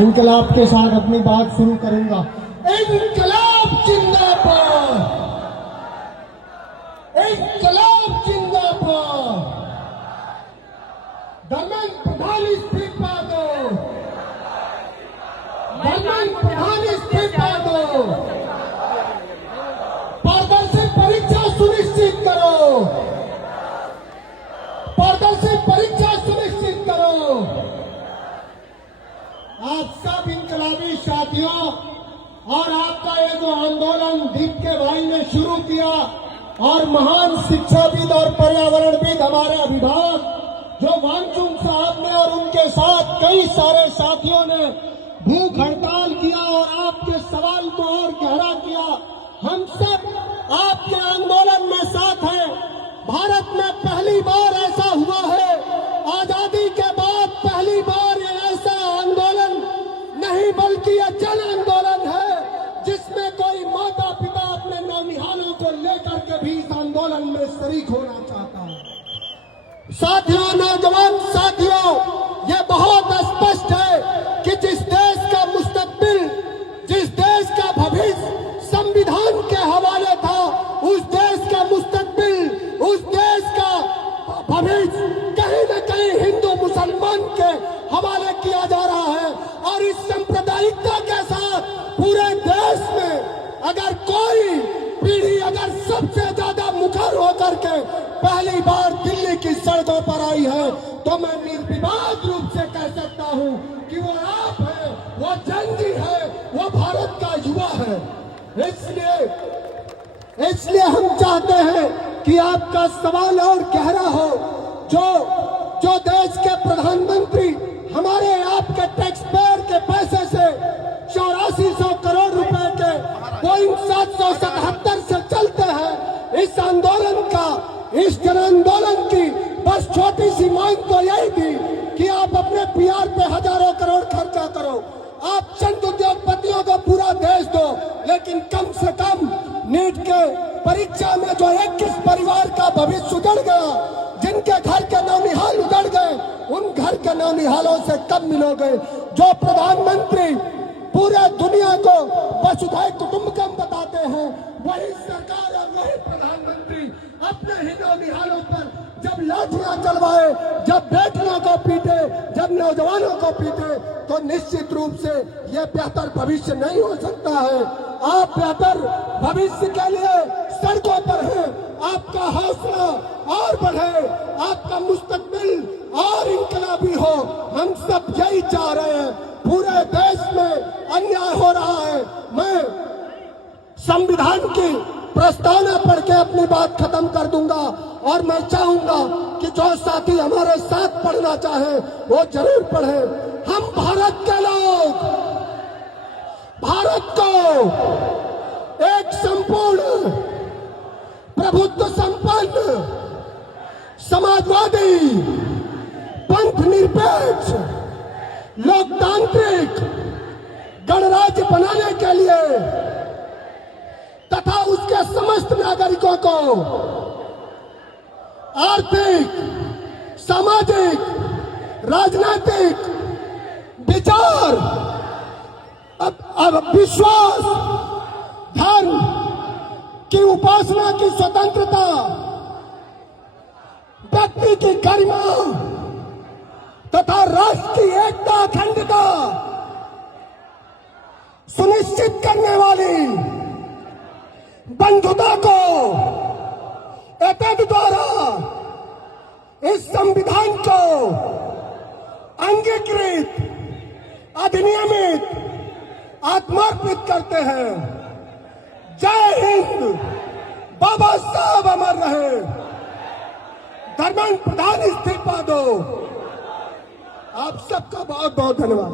इनकलाब के साथ अपनी बात शुरू करूंगा। इनकलाब जिंदाबाद, इनकलाब जिंदाबाद। धर्मेंद्र प्रधान इस्तीफा दो, धर्मेंद्र प्रधान इस्तीफा दो। पारदर्शी परीक्षा सुनिश्चित करो, पारदर्शी परीक्षा सुनिश्चित करो। आप सब इनकलाबी साथियों और आपका ये जो आंदोलन दीप के भाई ने शुरू किया और महान शिक्षाविद और पर्यावरणविद हमारे अभिभावक जो वांगचुक साहब ने और उनके साथ कई सारे साथियों ने भूख हड़ताल किया और आपके सवाल को और गहरा किया। हम सब आपके आंदोलन में साथ हैं। भारत में पहली बार ऐसा हुआ है, आजादी के बाद पहली बार ये ऐसा आंदोलन नहीं बल्कि यह जन आंदोलन है जिसमें कोई माता पिता अपने नौनिहालों को लेकर के भी इस आंदोलन में शरीक होना चाहता है। साथियों, नौजवान साथियों, ये बहुत स्पष्ट है कि जिस देश का मुस्तकबिल, जिस देश का भविष्य संविधान के हवाले था, उस देश का मुस्तकबिल, उस देश का भविष्य कहीं न कहीं हिंदू मुसलमान के हवाले किया जा रहा है। और इस सांप्रदायिकता के साथ पूरे देश में अगर कोई पीढ़ी अगर सबसे ज्यादा मुखर होकर के पहली बार दिल्ली की सड़कों पर आई है तो मैं निर्विवाद रूप से कह सकता हूं कि वो आप है, वो जंगी है, वो भारत का युवा है। इसलिए हम चाहते हैं कि आपका सवाल और गहरा हो। जो देश के प्रधानमंत्री हमारे आपके टैक्स पेयर के पैसे से 8400 करोड़ रुपए के बोइंग 777 से चलते हैं, इस आंदोलन का, इस जन आंदोलन की बस छोटी सी मांग तो यही थी कि आप अपने पीआर पे हजारों करोड़ खर्चा करो, आप चंद उद्योगपतियों को पूरा देश दो, लेकिन कम से कम नीट के परीक्षा में जो 21 परिवार का भविष्य उजड़ गया, जिनके घर के नौनिहाल उजड़ गए, उन घर के नौनिहालों से कब मिलोगे? जो प्रधानमंत्री पूरे दुनिया को वसुधैव कुटुंबकम बताते हैं, वही सरकार और वही प्रधानमंत्री अपने ही नौनिहालों पर जब लाठियां चलवाए, जब बेटियों को पीटे, जब नौजवानों को पीटे, तो निश्चित रूप से यह बेहतर भविष्य नहीं हो सकता है। आप बेहतर भविष्य के लिए सड़कों पर हैं, आपका हौसला और बढ़े, आपका मुस्तकबिल और इनकलाबी हो। हम सब यही चाह रहे हैं। पूरे देश में अन्याय हो रहा है। मैं संविधान की प्रस्तावना पढ़ के अपनी बात खत्म कर दूंगा और मैं चाहूंगा कि जो साथी हमारे साथ पढ़ना चाहे वो जरूर पढ़े। हम भारत के लोग भारत को एक संपूर्ण प्रभुत्व संपन्न समाजवादी पंथ निरपेक्ष लोकतांत्रिक गणराज्य बनाने के लिए तथा उसके समस्त नागरिकों को आर्थिक, सामाजिक, राजनीतिक विचार, विश्वास, धर्म की उपासना की स्वतंत्रता, व्यक्ति की गरिमा तथा राष्ट्र की एकता अखंडता सुनिश्चित करने वाली बंधुता को एतद द्वारा इस संविधान को अंगीकृत, अधिनियमित, आत्मार्पित करते हैं। जय हिंद, बाबा साहब अमर रहे, धर्मेंद्र प्रधान इस्तीफा दो। आप सबका बहुत बहुत धन्यवाद।